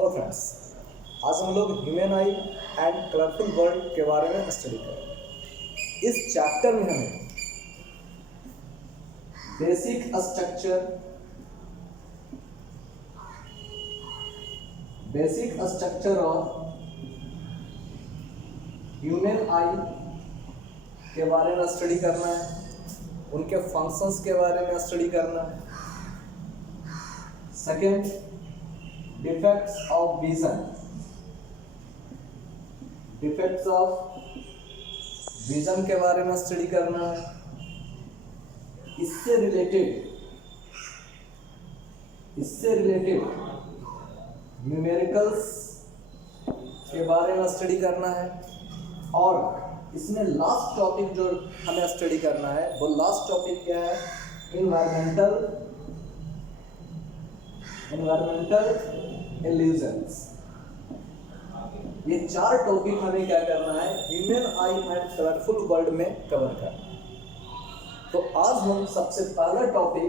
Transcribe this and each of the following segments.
Hello friends, आज हम लोग human I and colourful world के बारे में स्टडी करेंगे। इस चैप्टर में हमें बेसिक स्ट्रक्चर ऑफ ह्यूमन आई के बारे में स्टडी करना है, उनके फंक्शंस के बारे में स्टडी करना है। सेकेंड, डिफेक्ट्स ऑफ विजन के बारे में स्टडी करना है। इससे रिलेटेड न्यूमेरिकल्स के बारे में स्टडी करना है। और इसमें लास्ट टॉपिक जो हमें स्टडी करना है वो लास्ट टॉपिक क्या है? Environmental illusions. ये चार टॉपिक हमें क्या करना है? Human I and colourful world में कवर करना है। तो आज हम सबसे पहला topic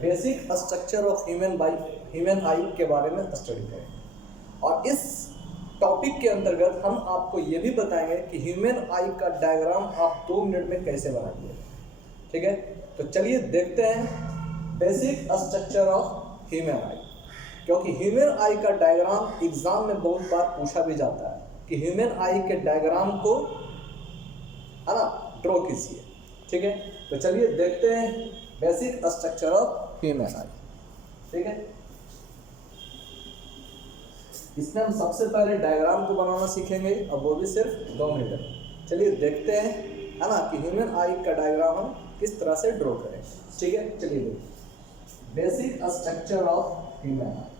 basic structure of human आई के बारे में स्टडी करेंगे। और इस टॉपिक के अंतर्गत हम आपको ये भी बताएंगे कि ह्यूमन आई का डायग्राम आप 2 मिनट में कैसे बनाएंगे। ठीक है, तो चलिए देखते हैं बेसिक स्ट्रक्चर ऑफ ह्यूमन आई। क्योंकि ह्यूमन आई का डायग्राम एग्जाम में बहुत बार पूछा भी जाता है कि ह्यूमन आई के डायग्राम को है ना ड्रॉ कीजिए। ठीक है, तो चलिए देखते हैं बेसिक स्ट्रक्चर ऑफ ह्यूमन आई। ठीक है, इसमें हम सबसे पहले डायग्राम को बनाना सीखेंगे और वो भी सिर्फ 2 मिनट में। चलिए देखते हैं है ना कि ह्यूमन आई का डायग्राम हम किस तरह से ड्रॉ करें। ठीक है, चलिए देखिए basic structure of human I.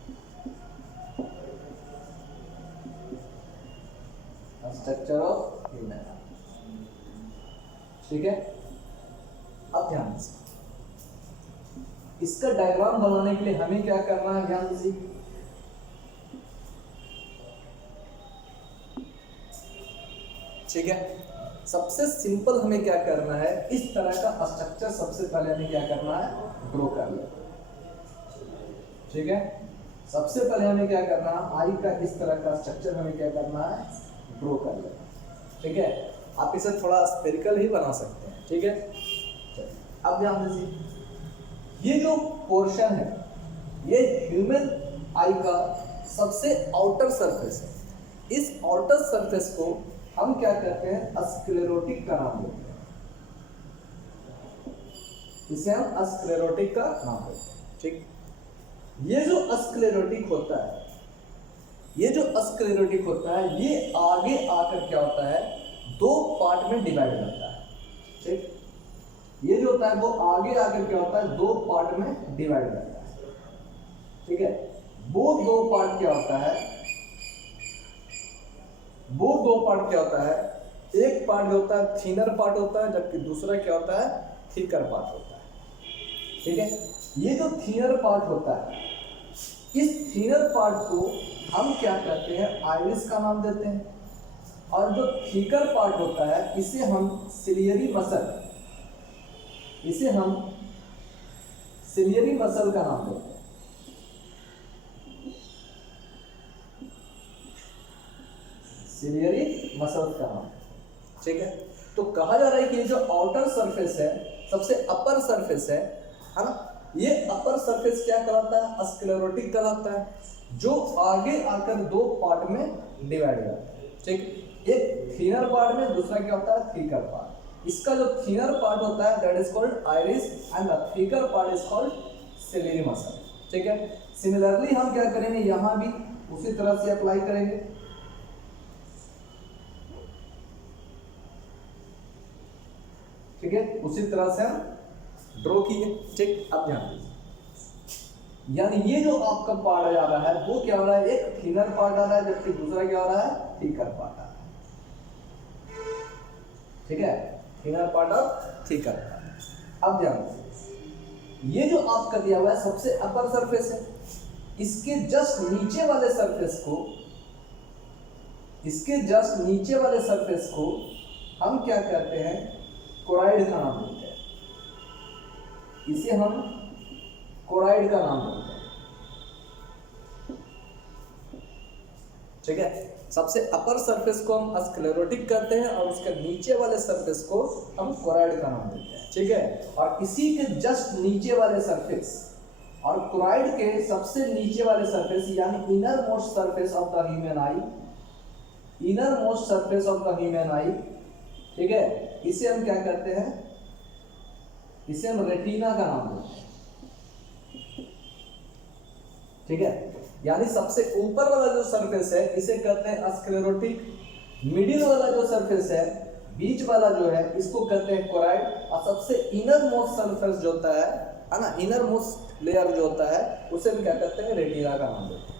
Structure of human आई। ठीक है, अब ध्यान दीजिए इसका डायग्राम बनाने के लिए हमें क्या करना है, ध्यान दीजिए। ठीक है, सबसे सिंपल हमें क्या करना है, इस तरह का स्ट्रक्चर सबसे पहले हमें क्या करना है, ड्रॉ कर लेना। ठीक है, सबसे पहले हमें क्या करना है, आई का इस तरह का स्ट्रक्चर हमें क्या करना है, ड्रॉ कर लेना। ठीक है, आप इसे थोड़ा स्फेरिकल ही बना सकते हैं। ठीक है, अब ध्यान दीजिए ये जो पोर्शन है ये ह्यूमन आई का सबसे आउटर सरफेस है। इस आउटर सरफेस को हम क्या कहते हैं, स्क्लेरोटिक का नाम देते हैं। इसे हम स्क्लेरोटिक का नाम देते हैं। ठीक, ये जो स्क्लेरोटिक होता है ये आगे आकर क्या होता है, 2 पार्ट में डिवाइड करता है। ठीक, ये जो होता है वो आगे आकर क्या होता है, 2 पार्ट में डिवाइड करता है। ठीक है, वो 2 पार्ट क्या होता है, एक पार्ट जो होता है थिनर पार्ट होता है, जबकि दूसरा क्या होता है, थिकर पार्ट होता है। ठीक है, ये जो थिनर पार्ट होता है इस थिनर पार्ट को हम क्या कहते हैं, आइरिस का नाम देते हैं। और जो थिकर पार्ट होता है इसे हम सिलियरी मसल का नाम देते हैं। सिलियरी मसल का नाम। ठीक है, तो कहा जा रहा है कि ये जो आउटर सरफेस है, सबसे अपर सरफेस है ना, ये अपर सरफेस क्या कहलाता है, स्क्लेरोटिक कहलाता है, जो आगे आकर 2 पार्ट में डिवाइड हो जाता है। ठीक, एक थिनर पार्ट में, दूसरा क्या होता है, थिकर पार्ट। इसका जो थिनर पार्ट होता है that is called iris and the thicker part is called ciliary muscle. ठीक है, सिमिलरली हम क्या करेंगे, यहां भी उसी तरह से अप्लाई करेंगे। ठीक है, उसी तरह से हम ड्रॉ किए। ठीक, अब ध्यान दीजिए यानी ये जो आपका पार्ट जा रहा है वो क्या हो रहा है, एक थिनर पार्ट आ रहा है, जबकि दूसरा क्या हो रहा है, थिकर पार्ट आ रहा है। ठीक है, थिनर पार्ट और थिकर पार्ट। अब ध्यान दीजिए ये जो आपका दिया हुआ है सबसे अपर सरफेस है, इसके जस्ट नीचे वाले सरफेस को हम क्या कहते हैं, कोराइड का नाम देते हैं। इसे हम कोराइड का नाम देते हैं। ठीक है। सबसे अपर सरफेस को हम स्क्लेरोटिक करते हैं और उसके नीचे वाले सरफेस को हम कोराइड का नाम देते हैं, ठीक है। और इसी के जस्ट नीचे वाले सरफेस और कोराइड के सबसे नीचे वाले सरफेस यानी inner most surface of the human I, inner most surface of the human आई, ठीक है, इसे हम क्या करते हैं, इसे हम रेटिना का नाम देते हैं, ठीक है। यानी सबसे ऊपर वाला जो सरफेस है इसे कहते हैं स्क्लेरोटिक, मिडिल वाला जो सरफेस है, बीच वाला जो है, इसको कहते हैं कोराइड, और सबसे इनर मोस्ट सरफेस जो होता है ना, इनर मोस्ट लेयर जो होता है उसे हम क्या कहते हैं, रेटिना का नाम देते हैं,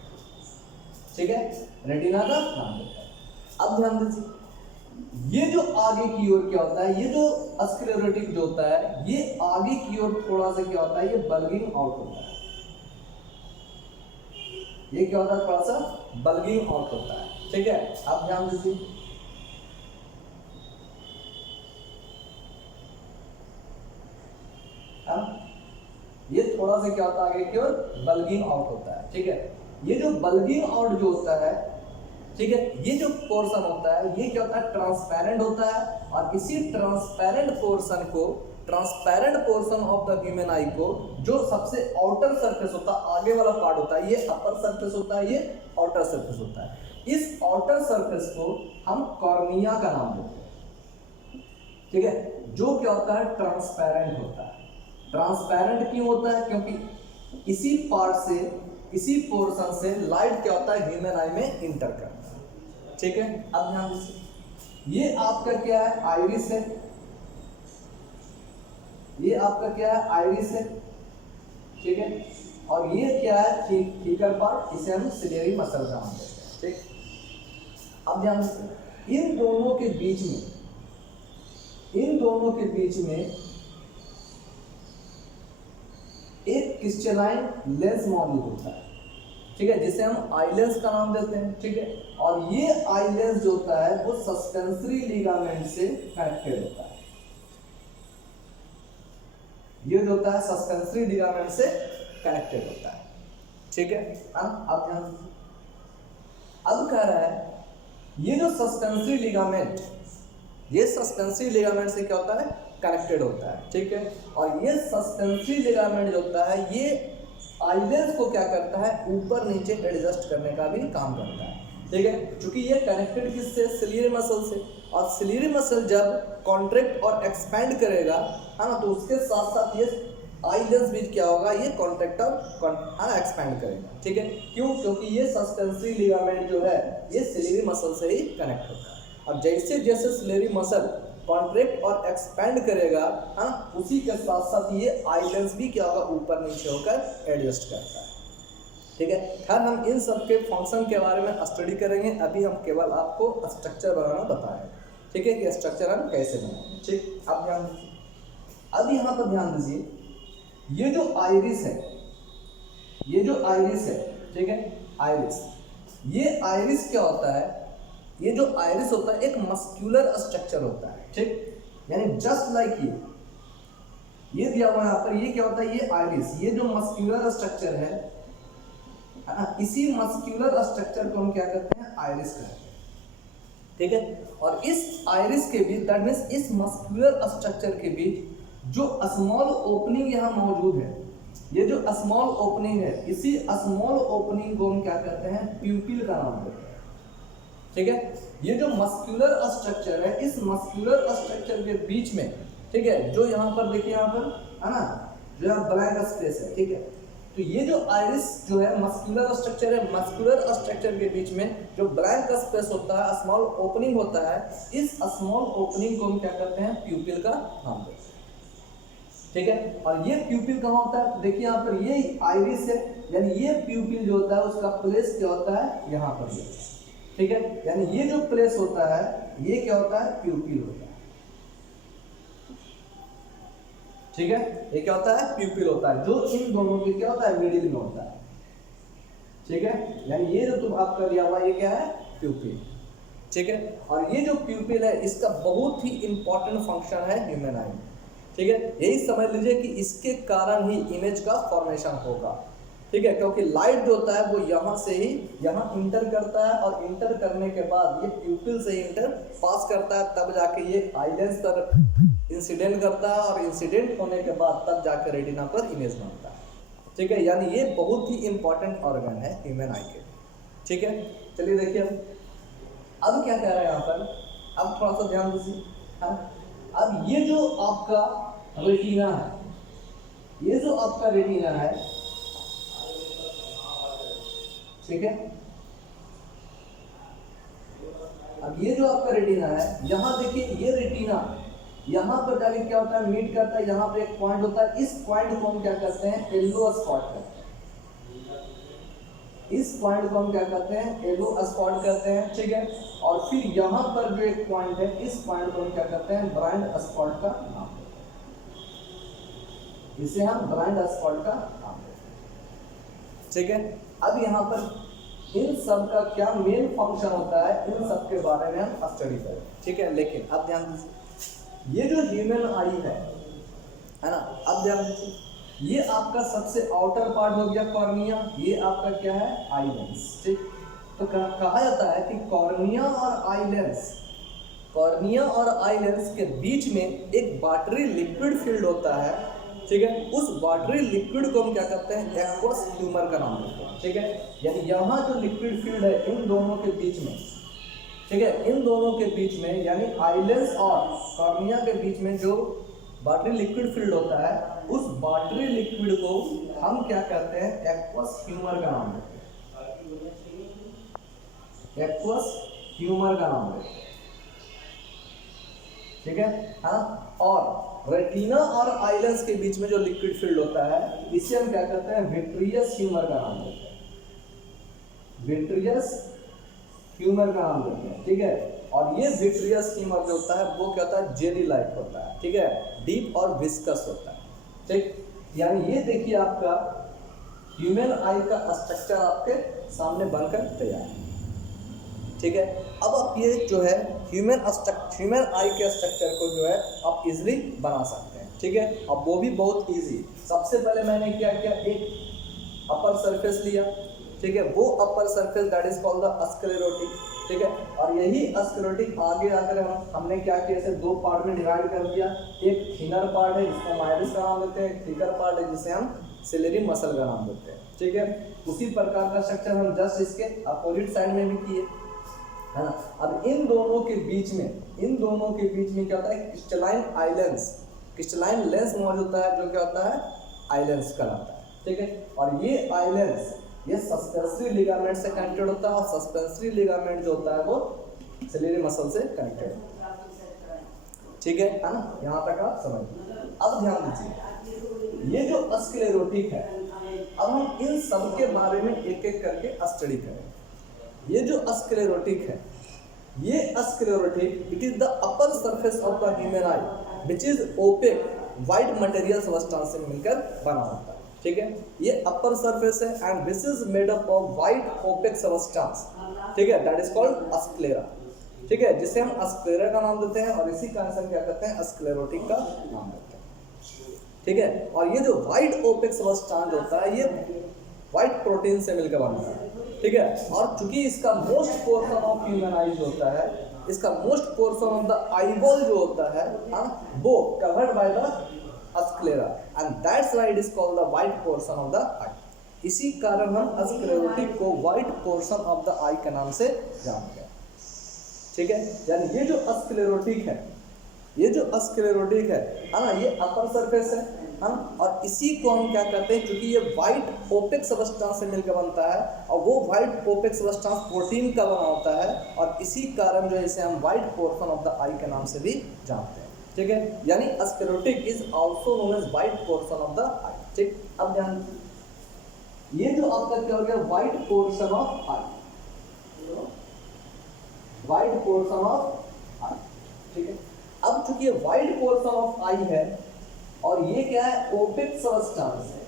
ठीक है, रेटिना का नाम देते हैं। अब ध्यान दीजिए, ये जो आगे की ओर क्या होता है, ये जो स्क्लेरोटिक जो होता है ये आगे की ओर थोड़ा सा क्या होता है, ये बल्गिंग आउट होता है, ये क्या होता है, थोड़ा सा बल्गिंग आउट होता है, ठीक है। आप ध्यान दीजिए, ये थोड़ा सा क्या होता है, आगे की ओर बल्गिंग आउट होता है, ठीक है। ये जो बल्गिंग आउट जो होता है, ठीक है, ये जो पोर्शन होता है ये क्या होता है, ट्रांसपेरेंट होता है, और इसी ट्रांसपेरेंट पोर्शन को, transparent portion of the human आई को, जो सबसे आउटर सरफेस होता है, आगे वाला पार्ट होता है, ये अपर सरफेस होता है, ये आउटर सरफेस होता है, इस आउटर सरफेस को हम कॉर्निया का नाम देते हैं, ठीक है, जो क्या होता है, ट्रांसपेरेंट होता है। ट्रांसपेरेंट क्यों होता है, क्योंकि इसी पार्ट से, इसी पोर्शन से लाइट क्या होता है, ह्यूमन आई में इंटर करता है, ठीक है। अब ध्यान दीजिए, ये आपका क्या है, आइरिस है, ये आपका क्या है, आइरिस है, ठीक है, और ये क्या है, थीकर पार्ट, इसे हम सिलियरी मसल का नाम देते हैं, ठीक। अब ध्यान दीजिए, इन दोनों के बीच में, इन दोनों के बीच में एक क्रिस्टलाइन लेंस मौजूद होता है, ठीक है, जिसे हम आई लेंस का नाम देते हैं, ठीक है। और ये आई लेंस जो होता है वो सस्पेंसरी लिगामेंट से कनेक्टेड होता है, ये जो होता है सस्पेंसरी लिगामेंट से कनेक्टेड होता है, ठीक है। अब ध्यान दीजिए, अब कह रहा है ये जो सस्पेंसरी लिगामेंट, ये सस्पेंसरी लिगामेंट से क्या होता है, कनेक्टेड होता है, ठीक है। और ये सस्पेंसरी लिगामेंट जो होता है ये आई लेंस को क्या करता है, ऊपर नीचे एडजस्ट करने का भी काम करता है, ठीक है। क्योंकि ये कनेक्टेड किससे, सिलियरी मसल से, और सिलियरी मसल जब कॉन्ट्रैक्ट और एक्सपैंड करेगा, है ना, तो उसके साथ साथ ये आई लेंस भी क्या होगा, ये कॉन्ट्रैक्ट और एक्सपैंड करेगा, ठीक है। क्यों, क्योंकि ये सस्पेंसरी लिगामेंट जो है ये सिलियरी मसल से ही कनेक्ट होता है, और जैसे जैसे सिलियरी मसल कॉन्ट्रैक्ट और एक्सपैंड करेगा, है ना, उसी के साथ साथ ये आई लेंस भी क्या होगा, ऊपर नीचे होकर एडजस्ट करता है, ठीक है। खैर हम इन सब के फंक्शन के बारे में स्टडी करेंगे, अभी हम केवल आपको स्ट्रक्चर बनाना बताएं, ठीक है, कि स्ट्रक्चर हम कैसे बनाएं, ठीक। अब ध्यान दीजिए, अब यहाँ पर ध्यान दीजिए, ये जो आइरिस है, ये जो आइरिस है, ठीक है, आइरिस, ये आइरिस क्या होता है, ये जो आइरिस होता है एक मस्कुलर स्ट्रक्चर होता है, ठीक, यानी जस्ट लाइक ये दिया हुआ है यहाँ पर, ये क्या होता है, ये आइरिस, ये जो मस्कुलर स्ट्रक्चर है ना, इसी मस्कुलर स्ट्रक्चर को हम क्या करते हैं, आइरिस कहते हैं, ठीक है। और इस आइरिस के बीच, दैट मींस इस मस्कुलर स्ट्रक्चर के बीच जो स्मॉल ओपनिंग यहाँ मौजूद है, ये जो स्मॉल ओपनिंग है, इसी स्मॉल ओपनिंग को हम क्या कहते हैं, प्यूपिल का नाम देते हैं, ठीक है। ये जो मस्कुलर स्ट्रक्चर है, इस मस्कुलर स्ट्रक्चर के बीच में, ठीक है, जो यहाँ पर देखिए, यहाँ पर है ना, जो यहाँ ब्लैक स्पेस है, ठीक है, तो ये जो आइरिस जो है मस्कुलर स्ट्रक्चर है, मस्कुलर स्ट्रक्चर के बीच में जो ब्लैंक स्पेस होता है, स्मॉल ओपनिंग होता है, इस स्मॉल ओपनिंग को हम क्या करते हैं, प्यूपिल का नाम देते हैं, ठीक है। और ये प्यूपिल कहाँ होता है, देखिए यहाँ पर ये आइरिस है, यानी ये प्यूपिल जो होता है उसका प्लेस क्या होता है, यहाँ पर ये, ठीक है, यानी ये जो प्लेस होता है ये क्या होता है, प्यूपिल होता है, ठीक है, ये क्या होता है, प्यूपिल होता है, जो इन दोनों के क्या होता है, मिडिल में होता है, ठीक है। यानी ये जो तुम आपका दिया हुआ ये क्या है, प्यूपिल, ठीक है। और ये जो प्यूपिल है इसका बहुत ही इंपॉर्टेंट फंक्शन है ह्यूमन आई, ठीक है। यही समझ लीजिए कि इसके कारण ही इमेज का फॉर्मेशन होगा, ठीक है, क्योंकि लाइट जो होता है वो यहाँ से ही यहाँ इंटर करता है और इंटर करने के बाद ये प्यूपिल से इंटर पास करता है, तब जाके ये आई लेंस पर इंसिडेंट करता है और इंसिडेंट होने के बाद तब जाकर रेटिना पर इमेज बनता है। ठीक है, यानी ये बहुत ही इंपॉर्टेंट ऑर्गन है ह्यूमन आई के। ठीक है, चलिए देखिए अब क्या कह रहा है यहाँ पर, अब थोड़ा सा ध्यान दीजिए। अब ये जो आपका रेटिना है, ये जो आपका रेटिना है, ठीक है, अब ये जो आपका रेटिना है, यहाँ देखिए ये रेटिना यहाँ पर जाके क्या होता है, मीट करता है, यहाँ पर एक पॉइंट होता है, इस पॉइंट को हम क्या करते हैं, येलो स्पॉट करते हैं। इस पॉइंट को हम क्या करते हैं, येलो स्पॉट करते हैं। ठीक है, और फिर यहाँ पर जो एक पॉइंट है, इस पॉइंट को हम क्या करते हैं, ब्लाइंड स्पॉट का नाम देते हैं, इसे हम ब्लाइंड स्पॉट का नाम देते हैं। ठीक है, अब यहाँ पर इन सब का क्या मेन फंक्शन होता है, इन सब के बारे में हम स्टडी करें। ठीक है, लेकिन अब ध्यान दीजिए, ये जो ह्यूमन आई है ना, अब ध्यान दीजिए, ये आपका सबसे आउटर पार्ट हो गया कॉर्निया, ये आपका क्या है, आई लेंस। ठीक, तो कहा जाता है कि कॉर्निया और आई लेंस, कॉर्निया और आई लेंस के बीच में एक वाटरी लिक्विड फील्ड होता है। ठीक है, उस वाटरी लिक्विड को हम क्या करते हैं, एक्वस ह्यूमर का नाम देते हैं। ठीक है, यानी यहाँ जो लिक्विड फील्ड है इन दोनों के बीच में, ठीक है, इन दोनों के बीच में यानी आई लेंस और कॉर्निया के बीच में जो वाटरी लिक्विड फील्ड होता है, उस वाटरी लिक्विड को हम क्या कहते हैं, एक्वस ह्यूमर का नाम देते हैं, एक्वस ह्यूमर का नाम देते हैं। ठीक है, हाँ, और रेटिना और आई लेंस के बीच में जो लिक्विड फील्ड होता है, इसे हम क्या कहते हैं, विट्रियस ह्यूमर का नाम देते हैं, विट्रियस ह्यूमर का नाम देते हैं। ठीक है, और ये विट्रियस ह्यूमर जो होता है वो क्या होता है, जेली लाइक होता है। ठीक है, डीप और विस्कस होता है। ठीक, यानी ये देखिए आपका ह्यूमन आई का स्ट्रक्चर आपके सामने बनकर तैयार है। ठीक है, अब आप ये जो है ह्यूमन आई के स्ट्रक्चर को जो है आप इजीली बना सकते हैं। ठीक है, अब वो भी बहुत इजी। सबसे पहले मैंने क्या किया, एक अपर सरफेस लिया। ठीक है, वो upper surface that is called the sclerotic. ठीक है, और यही स्क्लेरोटिक आगे आकर हमने क्या किया, इसे दो पार्ट में डिवाइड कर दिया। एक थिनर पार्ट है जिसको माइरिस का नाम देते हैं, एक थिकर पार्ट है जिसे हम सिलेरी मसल का नाम देते हैं। ठीक है, उसी प्रकार का स्ट्रक्चर हम जस्ट इसके अपोजिट साइड में भी किए, है ना। अब इन दोनों के बीच में क्या होता है, क्रिस्टलाइन आइलेंस, क्रिस्टलाइन लेंस मौजूद होता है, जो क्या होता है, आइलेंस कहलाता है। ठीक है, और ये आइलेंस ये सस्पेंसरी लिगामेंट से कनेक्टेड होता है, और सस्पेंसरी लिगामेंट जो होता है वो सिलेरी मसल से कनेक्टेड होता है। ठीक है ना, यहाँ तक आप समझ। अब ध्यान दीजिए, ये जो स्क्लेरोटिक है, अब हम इन सब के बारे में एक एक करके स्टडी करें। ये जो स्क्लेरोटिक है, ये sclerotic it is the upper surface of the human eye which is opaque white material substance से मिलकर बना होता है। ठीक है, ये अपर सरफेस है and this is made up of white opaque substance. ठीक है, दैट इज कॉल्ड स्क्लेरा। ठीक है, जिसे हम स्क्लेरा का नाम देते हैं, और इसी कारण से हम क्या कहते हैं, स्क्लेरोटिक का नाम देते हैं। ठीक है, और ये जो व्हाइट ओपेक सब्सटेंस होता है, ये व्हाइट प्रोटीन से मिलकर बनता है। ठीक है, और चूंकि इसका most portion of human eyes होता है, इसका most portion of the eyeball जो होता है, वो covered by the sclera and that's why it is called the white portion of the eye. इसी कारण हम स्क्लेरोटिक को white portion of the eye के नाम से जानते हैं। ठीक है, यानी ये जो स्क्लेरोटिक है, ना, ये अपर सरफेस है ना, और इसी को हम क्या करते हैं, क्योंकि ये व्हाइट ओपेक सब्सटेंस से मिलकर बनता है, और वो व्हाइट ओपेक सब्सटेंस प्रोटीन का बना होता है, और इसी कारण जो है इसे हम white portion of the eye के नाम से भी जानते हैं। ठीक है, यानी sclerotic is also known as white portion of the eye. ठीक, अब ध्यान, ये जो आपका क्या हो गया, white portion of eye, white portion of eye. ठीक है, अब चूंकि ये व्हाइट पोर्शन ऑफ आई है, और ये क्या है, ओपेक सब्सटेंस है,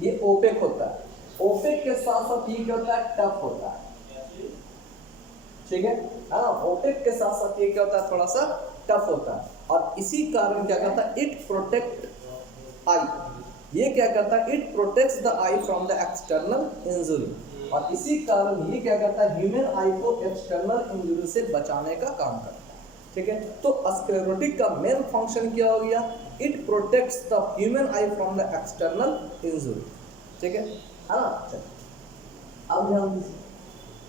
ये ओपेक होता है, ओपेक के साथ साथ ये क्या होता है, टफ होता है। ठीक है, ओपेक के साथ साथ ये क्या होता है, थोड़ा सा टफ होता है, और इसी कारण क्या करता है, इट प्रोटेक्ट आई, ये क्या करता है, it protects the I from the external injury, और इसी कारण ये क्या करता है, ह्यूमन आई को एक्सटर्नल इंजुरी से बचाने का काम करता है। ठीक है, तो स्क्लेरोटिक का मेन फंक्शन क्या हो गया, it protects the human I from the external injury. ठीक है ना। अब ध्यान दीजिए,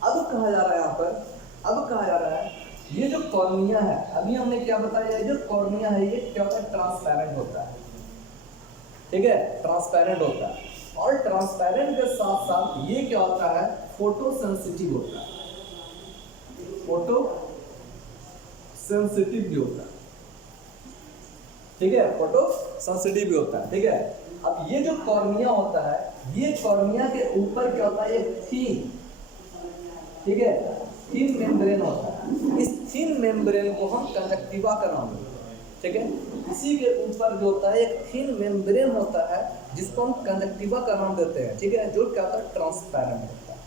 अब कहा जा रहा है यहाँ पर, अब कहा जा रहा है ये जो कॉर्निया है, अभी हमने क्या बताया, ये जो कॉर्निया है ये क्या होता है, ट्रांसपेरेंट होता है। ठीक है, ट्रांसपेरेंट होता है, और ट्रांसपेरेंट के साथ साथ ये क्या होता है, फोटो सेंसिटिव होता है, फोटो सेंसिटिव भी होता है। ठीक है, फोटो सेंसिटिव भी होता है। ठीक है, अब ये जो कॉर्निया होता है, ये कॉर्निया के ऊपर क्या होता है, एक थीन, ठीक है, थीन मेम्ब्रेन होता है। इस थीन मेम्ब्रेन को हम कंजक्टिवा का नाम देते हैं। ठीक है, इसी के ऊपर जो होता है एक थीन मेम्ब्रेन होता है जिसको हम कंजक्टिवा का नाम देते हैं। ठीक है, जो क्या होता है, ट्रांसपेरेंट होता है।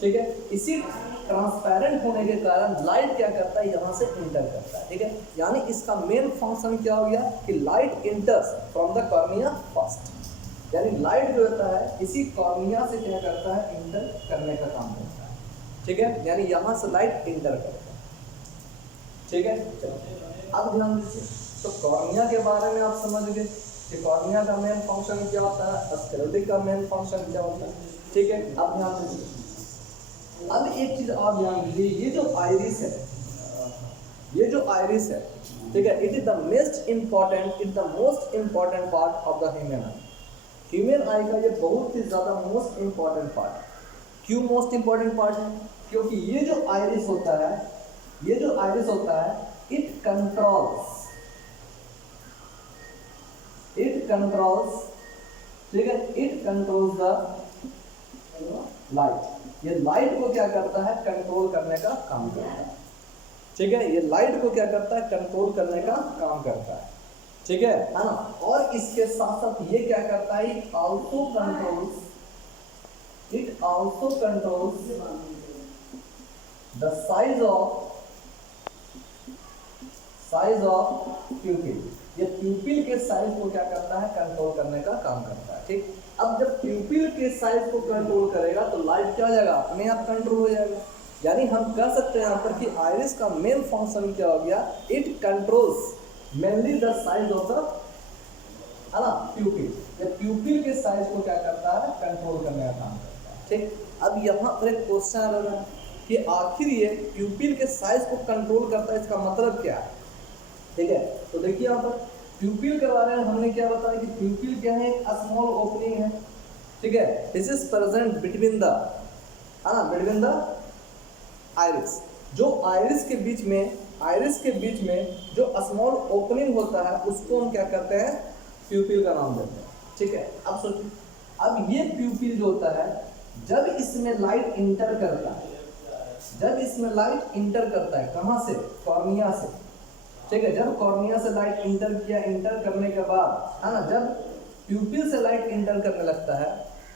ठीक है, इसी ट्रांसपेरेंट होने के कारण लाइट क्या करता है, यहाँ से इंटर करता है। ठीक है, यानी इसका मेन फंक्शन क्या हो गया कि light इंटर्स from the cornea first, यानी लाइट जो होता है इसी कॉर्निया से क्या करता है, इंटर करने का काम करता है। ठीक है, यानी यहाँ से लाइट इंटर करता है। ठीक है, चलो अब ध्यान दीजिए, तो कॉर्निया के बारे में आप समझ गए कि कॉर्निया का मेन फंक्शन क्या होता है, स्क्लेरोटिक का मेन फंक्शन क्या होता है। ठीक है, अब ध्यान दीजिए, अब एक चीज और ध्यान दीजिए, ये जो आइरिस है, ये जो आइरिस है, ठीक है, it is the most important, it the most important part of the human I. Human आई का ये बहुत ही ज्यादा मोस्ट इंपॉर्टेंट पार्ट। क्यों मोस्ट इंपॉर्टेंट पार्ट है, क्योंकि ये जो आइरिस होता है, ये जो आइरिस होता है, इट कंट्रोल्स, ठीक है, इट कंट्रोल्स द लाइट। ये लाइट को क्या करता है, कंट्रोल करने का काम करता है। ठीक है, ये लाइट को क्या करता है, कंट्रोल करने का काम करता है। ठीक है ना। और इसके साथ साथ ये क्या करता है, it also controls the size of प्यूपिल। ये प्यूपिल के साइज को क्या करता है, कंट्रोल करने का काम करता है। ठीक, अब जब प्यूपिल के साइज को कंट्रोल करेगा तो लाइट क्या हो जाएगा, अपने आप कंट्रोल हो जाएगा। यानी हम कह सकते हैं यहाँ पर कि आइरिस का मेन फंक्शन क्या हो गया, it controls mainly the size of the, है ना, प्यूपिल। ये प्यूपिल के साइज को क्या करता है, कंट्रोल करने का काम करता है। ठीक, अब यहाँ पर एक क्वेश्चन आ रहा है कि आखिर ये प्यूपिल के साइज को कंट्रोल करता है, इसका मतलब क्या है। ठीक है, तो देखिए यहाँ पर प्यूपिल के बारे में हमने क्या बताया कि प्यूपिल क्या है, एक स्मॉल ओपनिंग है। ठीक है, this is present between the, between the iris. जो आइरिस के बीच में जो स्मॉल ओपनिंग होता है उसको हम क्या करते हैं, प्यूपिल का नाम देते हैं। ठीक है, अब सोचिए, अब ये प्यूपिल जो होता है, जब इसमें लाइट इंटर करता है, कहाँ से, कॉर्निया से। ठीक है, जब कॉर्निया से लाइट इंटर किया, इंटर करने के बाद, है ना, जब प्यूपिल से लाइट इंटर करने लगता है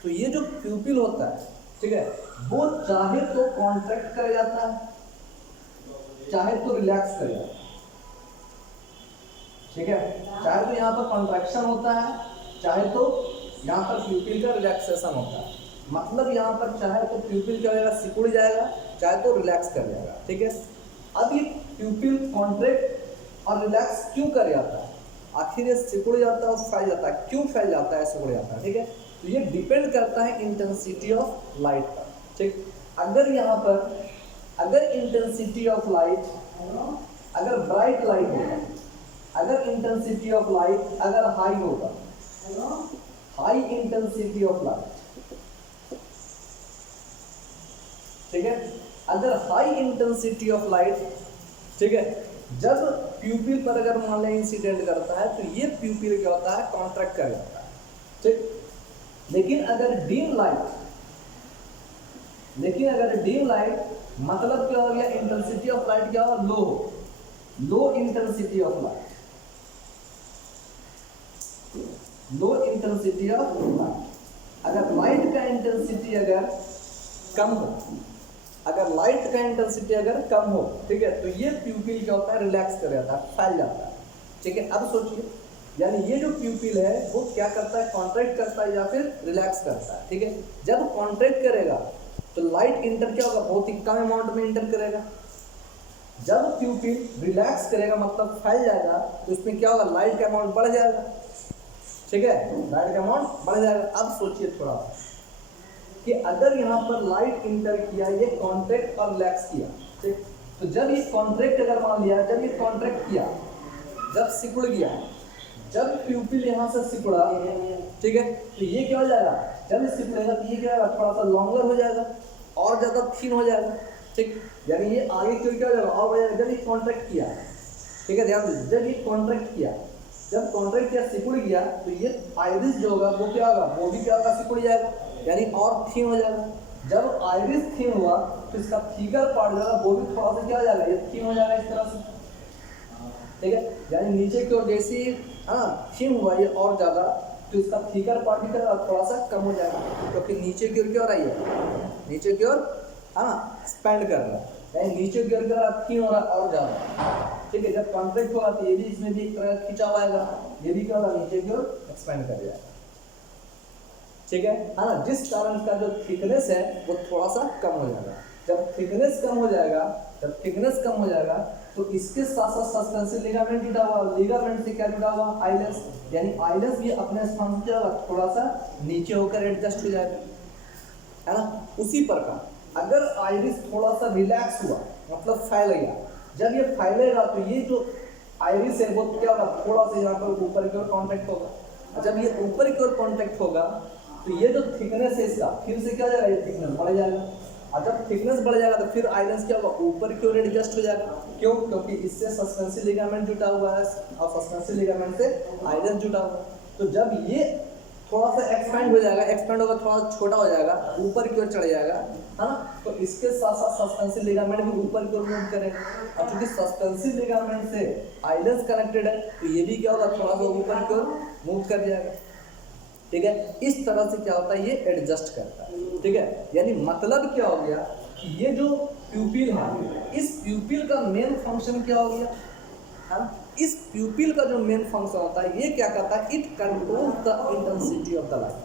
तो ये जो प्यूपिल होता है, ठीक है, वो चाहे तो कॉन्ट्रैक्ट कर जाता है, चाहे तो रिलैक्स कर जाता है। ठीक है, चाहे तो यहाँ पर कॉन्ट्रैक्शन होता है, चाहे तो यहाँ पर प्यूपिल का रिलैक्सेशन होता है। मतलब यहाँ पर चाहे तो प्यूपिल क्या होगा, सिकुड़ जाएगा, चाहे तो रिलैक्स कर जाएगा। ठीक है, अब ये प्यूपिल कॉन्ट्रैक्ट और रिलैक्स क्यों कर जाता है, आखिर ये सिकुड़ जाता है और फैल जाता है, क्यों फैल जाता है, सिकुड़ जाता है। ठीक है, तो ये डिपेंड करता है इंटेंसिटी ऑफ लाइट पर। ठीक, अगर यहाँ पर, अगर इंटेंसिटी ऑफ लाइट, अगर ब्राइट लाइट होगा, अगर इंटेंसिटी ऑफ लाइट अगर हाई होगा, हाई इंटेंसिटी ऑफ लाइट, ठीक है, अगर हाई इंटेंसिटी ऑफ लाइट, ठीक है, जब प्यूपिल पर अगर मान लें इंसिडेंट करता है तो ये प्यूपिल क्या होता है, कॉन्ट्रैक्ट कर जाता है। ठीक, लेकिन अगर डीम लाइट, मतलब क्या हो गया, इंटेंसिटी ऑफ लाइट क्या हो, लो इंटेंसिटी ऑफ लाइट, अगर लाइट का इंटेंसिटी अगर कम हो, ठीक है, तो ये प्यूपिल क्या होता है, रिलैक्स कर जाता है, फैल जाता है। ठीक है, अब सोचिए, यानी ये जो प्यूपिल है वो क्या करता है, कॉन्ट्रैक्ट करता है या फिर रिलैक्स करता है, ठीक है। जब कॉन्ट्रैक्ट करेगा तो लाइट इंटर क्या होगा, बहुत ही कम अमाउंट में इंटर करेगा। जब प्यूपिल रिलैक्स करेगा मतलब फैल जाएगा तो इसमें क्या होगा, लाइट का अमाउंट बढ़ जाएगा, ठीक है, लाइट का अमाउंट बढ़ जाएगा। अब सोचिए थोड़ा कि अगर यहाँ पर लाइट इंटर किया, ये कॉन्ट्रैक्ट और रिलैक्स किया, ठीक, तो जब ये कॉन्ट्रैक्ट अगर मान लिया, जब ये कॉन्ट्रैक्ट किया, जब सिकुड़ गया, जब प्यूपिल यहाँ से सिकुड़ा, ठीक है, तो ये क्या हो जाएगा, जब ये सिकुड़ेगा तो ये क्या होगा, थोड़ा सा लॉन्गर हो जाएगा और ज़्यादा थिन हो जाएगा, ठीक, यानी ये आगे क्यों क्या हो जाएगा और बढ़ जाएगा। जब ये कॉन्ट्रैक्ट किया, ठीक है, ध्यान दीजिए, जब ये कॉन्ट्रैक्ट किया, जब कॉन्ट्रैक्ट किया सिकुड़ गया तो ये आइरिस जो होगा वो क्या होगा, वो भी क्या होगा, सिकुड़ जाएगा, यानी और थिन हो जाएगा। जब आइरिस थिन हुआ तो इसका फिगर पार्ट जो है वो भी थोड़ा सा क्या हो जाएगा, ये थिन हो जाएगा इस तरह से, ठीक है, यानी नीचे की ओर जैसे ही थिन हुआ ये और ज़्यादा, तो इसका फिगर पार्ट भी थोड़ा सा कम हो जाएगा, क्योंकि नीचे की ओर क्या हो रहा है, नीचे की ओर एक्सपेंड कर रहा है, यानी नीचे की ओर क्या हो रहा है, थिन हो रहा है और ज़्यादा, ठीक है। जब कॉन्ट्रैक्ट होगा तो ये भी इसमें भी एक तरह का खिंचाव आएगा, ये भी क्या होगा, नीचे की ओर एक्सपेंड कर जाएगा, ठीक है ना। जिस कारण का जो थिकनेस है वो थोड़ा सा कम हो जाएगा। जब थिकनेस कम हो जाएगा, जब थिकनेस कम हो जाएगा तो इसके साथ साथ सस्पेंसिव लिगामेंट जुड़ा हुआ, लिगामेंट से क्या जुड़ा हुआ, आइलेस, यानी आइलेस भी अपने स्थान से क्या थोड़ा सा नीचे होकर एडजस्ट हो जाएगा, है ना। उसी प्रकार अगर आइरिस थोड़ा सा रिलैक्स हुआ मतलब फैल गया, जब ये फैलेगा तो ये जो आइरिस है वो क्या होगा, थोड़ा सा यहाँ पर ऊपर की ओर कॉन्टैक्ट होगा। जब ये ऊपर की ओर कॉन्टैक्ट होगा तो ये जो थिकनेस है इसका फिर से क्या हो जाएगा, ये थिकनेस बढ़ जाएगा, और जब थिकनेस बढ़ जाएगा तो फिर आइलेंस क्या होगा, ऊपर की ओर एडजस्ट हो जाएगा। क्यों, क्योंकि इससे सस्पेंसिव लिगामेंट जुटा हुआ है और सस्पेंसिव लिगामेंट से आइलेंस जुटा हुआ है। तो जब ये थोड़ा सा एक्सपेंड हो जाएगा, एक्सपेंड होगा थोड़ा छोटा हो जाएगा, ऊपर की ओर चढ़ जाएगा, है ना, तो इसके साथ साथ सस्पेंसिव लिगामेंट भी ऊपर की ओर मूव करेगा, और चूंकि सस्पेंसिव लिगामेंट से आइलेंस कनेक्टेड है तो ये भी क्या होगा, थोड़ा सा ऊपर की ओर मूव कर जाएगा, ठीक है। इस तरह से क्या होता है, ये एडजस्ट करता है, ठीक है। यानी मतलब क्या हो गया कि ये जो प्यूपिल है, इस प्यूपिल का मेन फंक्शन क्या हो गया, है ना, इस प्यूपिल का जो मेन फंक्शन होता है ये क्या करता है, it controls the intensity of the light.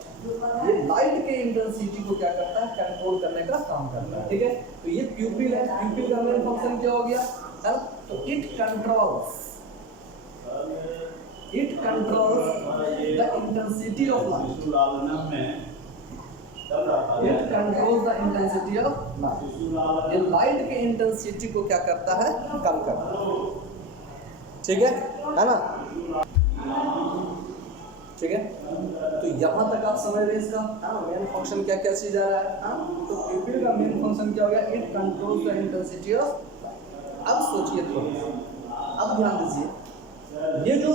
ये लाइट के इंटेंसिटी को क्या करता है, कंट्रोल करने का काम करता है, ठीक है। तो ये प्यूपिल है, प्यूपिल का मेन फंक्शन क्या हो गया, है ना, तो it controls the intensity of light. It controls the intensity of light. ये लाइट के इंटेंसिटी को क्या करता है, कम करता है, ठीक है ना, ठीक है। तो यहाँ तक आप समझ रहे इसका, है ना, मेन फंक्शन क्या क्या चीज आ रहा है, हाँ। तो प्यूपिल का मेन फंक्शन क्या हो गया, it controls the intensity of. अब सोचिए थोड़ा, अब ध्यान दीजिए, ये जो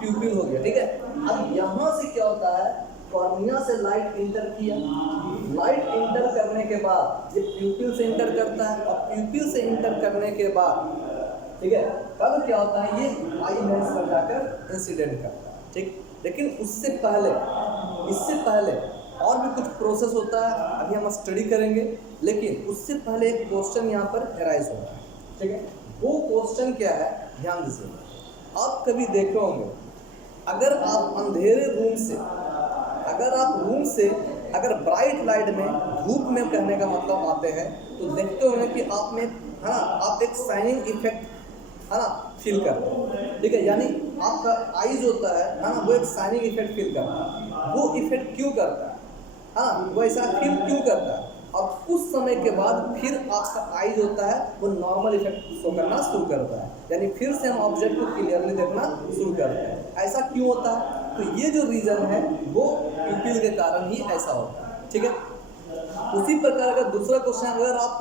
प्यूपिल हो गया, ठीक है। अब यहाँ से क्या होता है, कॉर्निया से लाइट इंटर किया, लाइट इंटर करने के बाद ये प्यूपिल से इंटर करता है, और प्यूपिल से इंटर करने के बाद, ठीक है, तब क्या होता है, ये आई लेंस पर जाकर इंसिडेंट करता है, ठीक। लेकिन उससे पहले, इससे पहले और भी कुछ प्रोसेस होता है, अभी हम स्टडी करेंगे, लेकिन उससे पहले एक क्वेश्चन यहाँ पर अराइज होता है, ठीक है। वो क्वेश्चन क्या है, ध्यान दीजिए। आप कभी देखे होंगे, अगर आप अंधेरे रूम से, अगर आप रूम से अगर ब्राइट लाइट में, धूप में कहने का मतलब आते हैं, तो देखते होंगे कि आप में, हाँ, आप एक शाइनिंग इफेक्ट, है ना, फील करते हैं, ठीक है। यानी आपका आईज होता है ना, वो एक शाइनिंग इफेक्ट फील करता है। वो इफेक्ट क्यों करता है, हाँ, वो ऐसा फील क्यों करता है, और कुछ समय के बाद फिर आपका आईज होता है वो नॉर्मल इफेक्ट शो करना शुरू करता है, यानी फिर से हम ऑब्जेक्ट को क्लियरली देखना शुरू करते हैं। ऐसा क्यों होता है, तो ये जो रीजन है वो प्यूपिल के कारण ही ऐसा होता है, ठीक है। उसी प्रकार अगर दूसरा क्वेश्चन, अगर आप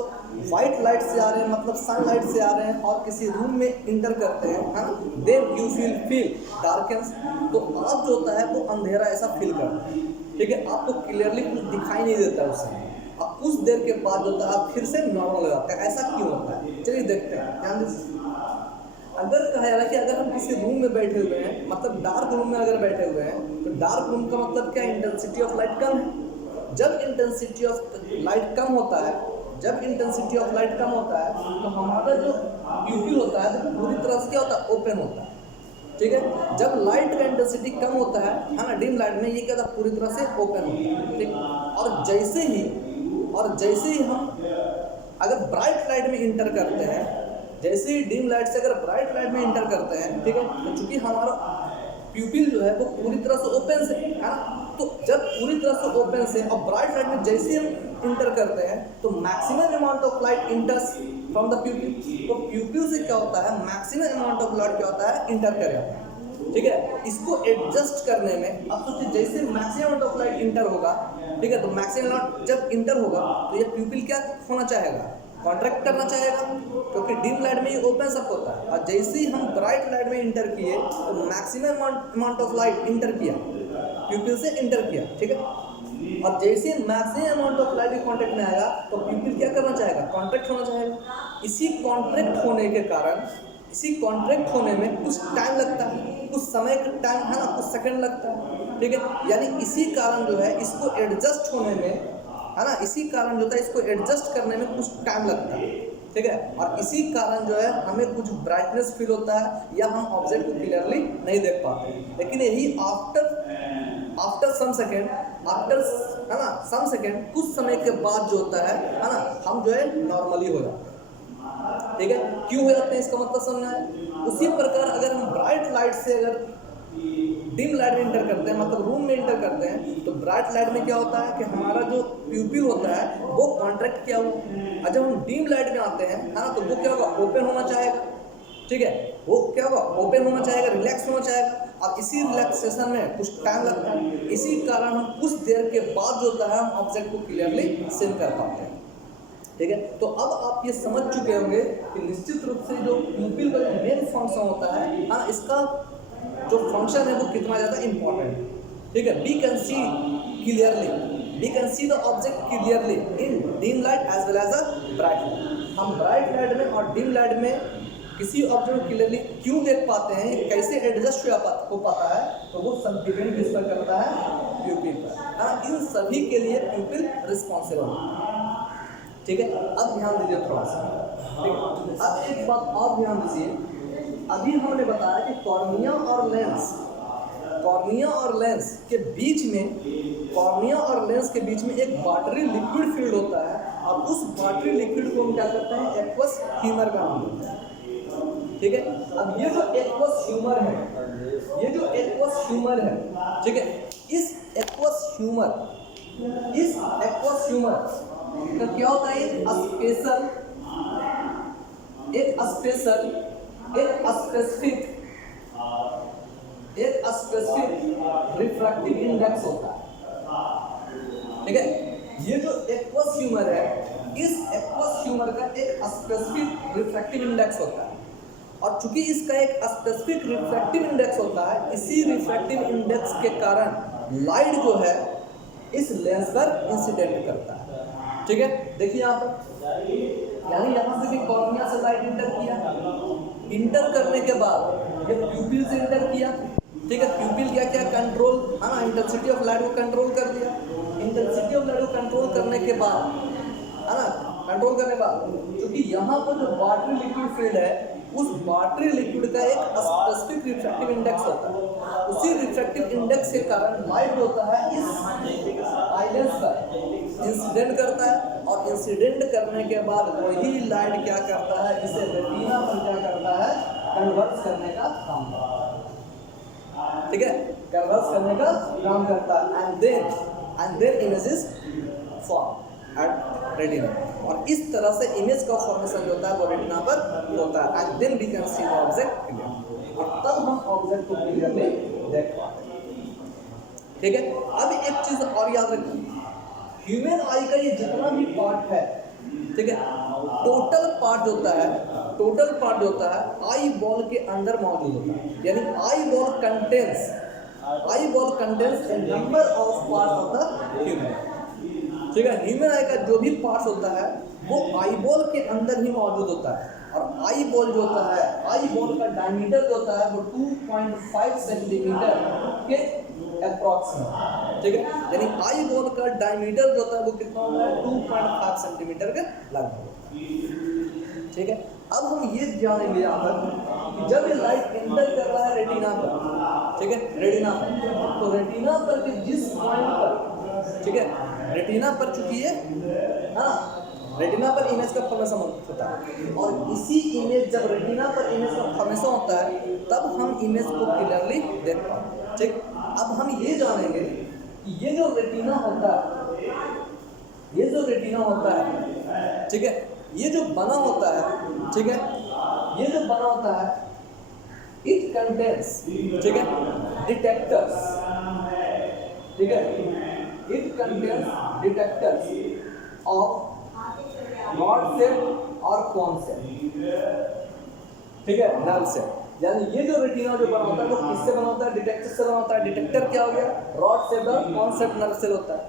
व्हाइट लाइट से आ रहे हैं, मतलब सनलाइट से आ रहे हैं और किसी रूम में इंटर करते हैं, है ना, देन यू फील डार्कनेस, तो आप जो होता है वो अंधेरा ऐसा फील करता है, ठीक है। आपको क्लियरली कुछ दिखाई नहीं देता उससे, अब कुछ देर के बाद होता है आप फिर से नॉर्मल हो जाता है। ऐसा क्यों होता है, चलिए देखते हैं, ध्यान दीजिए। अगर कहा जा रहा है कि अगर हम किसी रूम में बैठे हुए हैं, मतलब डार्क रूम में अगर बैठे हुए हैं, तो डार्क रूम का मतलब क्या, इंटेंसिटी ऑफ लाइट कम है। जब इंटेंसिटी ऑफ लाइट कम होता है, जब इंटेंसिटी ऑफ लाइट कम होता है, तो हमारा जो प्यूपिल होता है तो पूरी तरह से क्या होता है, ओपन होता है, ठीक है। जब लाइट का इंटेंसिटी कम होता है ना, डिम लाइट में ये क्या होता है, पूरी तरह से ओपन होता है, ठीक। और जैसे ही हम अगर ब्राइट लाइट में इंटर करते हैं, जैसे ही डिम लाइट से अगर ब्राइट लाइट में इंटर करते हैं, ठीक है, तो चूंकि हमारा प्यूपिल जो है वो पूरी तरह से ओपन से है ना, तो जब पूरी तरह से ओपन से और ब्राइट लाइट में जैसे हम इंटर करते हैं तो maximum amount of light इंटर्स from the प्यूपिल। तो प्यूपिल से क्या होता है, मैक्सिमम अमाउंट ऑफ लाइट क्या होता है, इंटर कर जाता है, ठीक है। इसको एडजस्ट करने में अब सोचिए, जैसे maximum amount of light inter होगा, ठीक है, तो मैक्सिमम अमाउंट जब इंटर होगा तो ये प्यूपिल क्या होना चाहेगा, कॉन्ट्रैक्ट करना चाहेगा, क्योंकि डिम लाइट में ये ओपन सब होता है। और जैसे ही हम ब्राइट लाइट में इंटर किए तो maximum amount of light inter किया, प्यूपिल से इंटर किया, ठीक है। और जैसे maximum amount of light contract में आएगा तो प्यूपिल क्या करना चाहेगा, कॉन्ट्रैक्ट होना चाहेगा। इसी कॉन्ट्रैक्ट होने के कारण, इसी कॉन्ट्रैक्ट होने में कुछ टाइम लगता है, कुछ समय का टाइम है ना, कुछ सेकंड लगता है, ठीक है। यानी इसी कारण जो है इसको एडजस्ट होने में, है ना, इसी कारण जो होता है इसको एडजस्ट करने में कुछ टाइम लगता है, ठीक है। और इसी कारण जो है हमें कुछ ब्राइटनेस फील होता है या हम ऑब्जेक्ट को क्लियरली नहीं देख पाते। लेकिन यही आफ्टर सम सेकेंड, है ना, सम सेकेंड, कुछ समय के बाद जो होता है ना, हम जो है नॉर्मली हो जाते हैं, ठीक है। क्यों हो जाते हैं इसका मतलब समझना है। उसी प्रकार अगर हम ब्राइट लाइट से अगर डिम लाइट में इंटर करते हैं, मतलब रूम में इंटर करते हैं, तो ब्राइट लाइट में क्या होता है कि हमारा जो प्यूपिल होता है वो कॉन्ट्रैक्ट किया हुआ, और जब हम डिम लाइट में आते हैं, है ना, तो वो क्या होगा, ओपन होना चाहेगा, ठीक है। वो क्या होगा, ओपन होना चाहेगा, रिलैक्स होना चाहेगा। अब इसी रिलैक्सेशन में कुछ टाइम लगता है, इसी कारण हम कुछ देर के बाद जो होता है हम ऑब्जेक्ट को क्लियरली सीन कर पाते हैं, ठीक है। तो अब आप ये समझ चुके होंगे कि निश्चित रूप से जो प्यूपिल का जो मेन फंक्शन होता है, हाँ, इसका जो फंक्शन है वो कितना ज़्यादा इंपॉर्टेंट है, ठीक है। We can see clearly, we can see the object clearly in dim light as well as a bright light. हम ब्राइट लाइट में और डिम लाइट में किसी ऑब्जेक्ट को क्लियरली क्यों देख पाते हैं, कैसे एडजस्ट हो पाता है, तो वो सब डिपेंड किस पर करता है, प्यूपिल पर। हाँ, इन सभी के लिए प्यूपिल रिस्पॉन्सिबल है, ठीक है। अब ध्यान दीजिए थोड़ा सा, ठीक है। अब एक बात और ध्यान दीजिए, अभी हमने बताया कि कॉर्निया और लेंस के बीच में, कॉर्निया और लेंस के बीच में एक वाटरी लिक्विड फील्ड होता है, और उस वाटरी लिक्विड को हम क्या करते हैं, एक्वस ह्यूमर का नाम देते हैं, ठीक है। अब ये जो एक्वस ह्यूमर है, ठीक है, इस एक्वस ह्यूमर का क्या होता है, एक स्पेसिफिक रिफ्रैक्टिव इंडेक्स होता है, ठीक है। ये जो एक्वस ह्यूमर है, इस एक्वस ह्यूमर का एक स्पेसिफिक रिफ्रैक्टिव इंडेक्स होता है, और चूंकि इसका एक स्पेसिफिक रिफ्रैक्टिव इंडेक्स होता है, इसी रिफ्रैक्टिव इंडेक्स के कारण लाइट जो है इस लेंस पर इंसिडेंट करता है, ठीक है। देखिए यहाँ पर, यानी यहाँ से भी कॉर्निया से लाइट इंटर करने के बाद ये प्यूपिल से इंटर किया, ठीक है। प्यूपिल क्या कंट्रोल, है ना, इंटेंसिटी ऑफ लाइट को कंट्रोल कर दिया। इंटेंसिटी ऑफ लाइट को कंट्रोल करने के बाद, है ना, क्योंकि यहाँ पर जो वाटरी लिक्विड फील्ड है, उस वाटरी लिक्विड का एक स्पेसिफिक रिफ्रैक्टिव इंडेक्स होता है। उसी रिफ्रैक्टिव इंडेक्स के कारण लाइट होता है इस आइलेंस पर इंसिडेंट करता है, और इंसिडेंट करने के बाद वही लाइट क्या करता है, इसे रेटिना पर क्या करता है, कन्वर्ट करने का काम करता है, ठीक है, कन्वर्ट करने का काम करता है। And then images form at retina, और इस तरह से इमेज का फॉर्मेशन जो होता है वो रेटिना पर होता है। And then we can see the object clear, और तब हम ऑब्जेक्ट को क्लियरली देख पाते हैं, ठीक है। अब एक चीज और याद रखिए, ह्यूमन आई का ये जितना भी पार्ट है, ठीक है, टोटल पार्ट जो होता है आई बॉल के अंदर मौजूद होता है। यानी eye ball contains A number of parts of the human, ठीक है। ह्यूमन आई का जो भी पार्ट्स होता है वो आई बॉल के अंदर ही मौजूद होता है, और आई बॉल जो होता है, आई बॉल का डायमीटर जो होता है वो 2.5 सेंटीमीटर के अप्रॉक्स में, ठीक है। यानी आई बॉल का डायमीटर जो होता है वो कितना होता है, 2.5 सेंटीमीटर के लगभग, ठीक है। अब हम ये जानेंगे यहाँ पर कि जब ये लाइट एंटर कर रहा है रेटिना पर, ठीक है, रेटिना पर, तो रेटिना पर के जिस पॉइंट पर, ठीक है, रेटिना पर चूंकि ये, हाँ, रेटिना पर इमेज का फॉर्मेशन होता है, और इसी इमेज जब रेटिना पर इमेज का फॉर्मेशन होता है तब हम इमेज को क्लियरली देख पाते हैं, ठीक। अब हम ये जानेंगे कि ये जो रेटिना होता है, ये जो रेटिना होता है, ठीक है, ये जो बना होता है, ठीक है, ये जो बना होता है, इट कंटेन्स, ठीक है, डिटेक्टर्स, ठीक है, it contains detectors of rod shape और कोन शेप, ठीक है, नर्व शेप। यानी ये जो रेटिना जो बना होता है वो किससे बना होता है? डिटेक्टर से बना होता है। डिटेक्टर क्या हो गया? रॉड शेप और कोन शेप नर्व सेल होता है,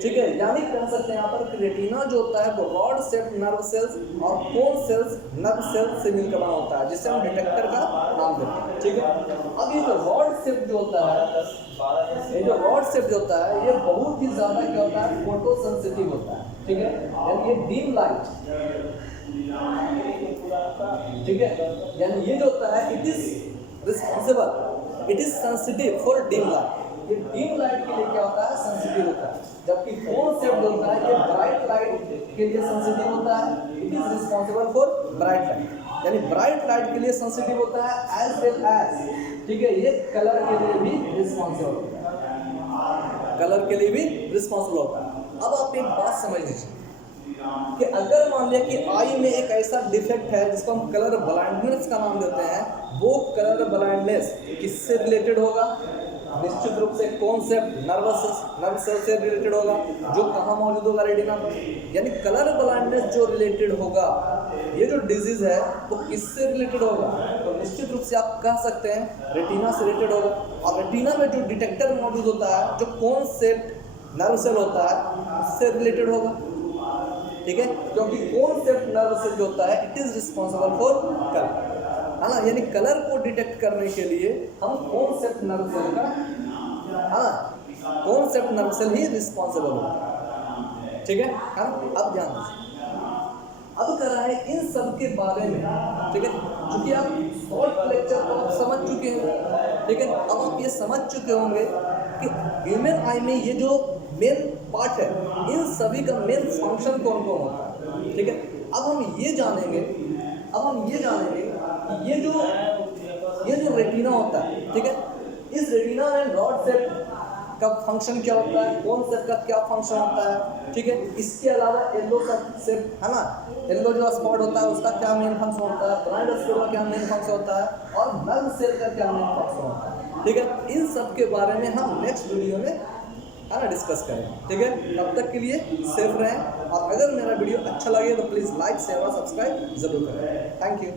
ठीक है। यानी कह सकते हैं यहाँ पर कि रेटिना जो होता है वो रॉड शेप नर्व सेल्स और कोन सेल्स नर्व सेल्स से मिलकर बना होता है, जिससे हम डिटेक्टर का नाम देते हैं, ठीक है। अब ये जो रॉड शेप जो होता है, ये जो रॉड शेप जो होता है ये बहुत ही ज्यादा क्या होता है? फोटो सेंसिटिव होता है, ठीक है। यानी ये डीम लाइट, ठीक है, यानी ये जो होता है it is responsible, it is sensitive for dim light. ये डीम लाइट के लिए क्या होता है? सेंसिटिव होता है। जबकि कोन शेप जो होता है ये ब्राइट लाइट के लिए सेंसिटिव होता है, it is responsible for bright light. यानी ब्राइट लाइट के लिए सेंसिटिव होता है एज वेल एज, ठीक है, ये कलर के लिए भी रिस्पॉन्सिबल होता है, कलर के लिए भी रिस्पॉन्सिबल होता है। अब आप एक बात समझ लीजिए कि अगर मान लिया कि आई में एक ऐसा डिफेक्ट है जिसको हम कलर ब्लाइंडनेस का नाम देते हैं, वो कलर ब्लाइंडनेस किससे रिलेटेड होगा? निश्चित रूप से कॉन्सेप्ट नर्व सेल से रिलेटेड होगा, जो कहाँ मौजूद होगा? रेटिना पर। यानी कलर ब्लाइंडनेस जो रिलेटेड होगा, ये जो डिजीज है वो किससे रिलेटेड होगा? तो निश्चित रूप से आप कह सकते हैं रेटिना से रिलेटेड होगा। और रेटिना में जो डिटेक्टर मौजूद होता है, जो कॉन्सेप्ट नर्व सेल होता है, उससे रिलेटेड होगा, ठीक है, क्योंकि कॉन्सेप्ट नर्व सेल जो होता है it is responsible for colour, है ना। यानी कलर को डिटेक्ट करने के लिए हम कॉन्सेप्ट नर्व सेल का, है ना, कॉन्सेप्ट नर्व सेल ही रिस्पॉन्सिबल होता है, ठीक है ना। अब ध्यान दीजिए, अब कर रहा है इन सब के बारे में, ठीक है, क्योंकि आप शॉर्ट लेक्चर को आप समझ चुके हैं, ठीक है। अब आप ये समझ चुके होंगे कि ह्यूमन आई में ये जो मेन पार्ट है, इन सभी का मेन फंक्शन कौन कौन होता है, ठीक है। अब हम ये जानेंगे कि ये जो रेटिना होता है, ठीक है, इस रेटिना में रॉड शेप का फंक्शन क्या होता है, कौन शेप का क्या फंक्शन होता है, ठीक है। इसके अलावा येलो शेप, है ना, येलो जो स्पॉट होता है उसका क्या मेन फंक्शन होता है, ब्राइट स्पॉट का क्या मेन फंक्शन होता है, और नर्व सेल का क्या मेन फंक्शन होता है, ठीक है। इन सब के बारे में हम नेक्स्ट वीडियो में, है ना, डिस्कस करें, ठीक है। तब तक के लिए सेफ रहें, और अगर मेरा वीडियो अच्छा लगे तो प्लीज़ लाइक शेयर और सब्सक्राइब जरूर करें। Thank you.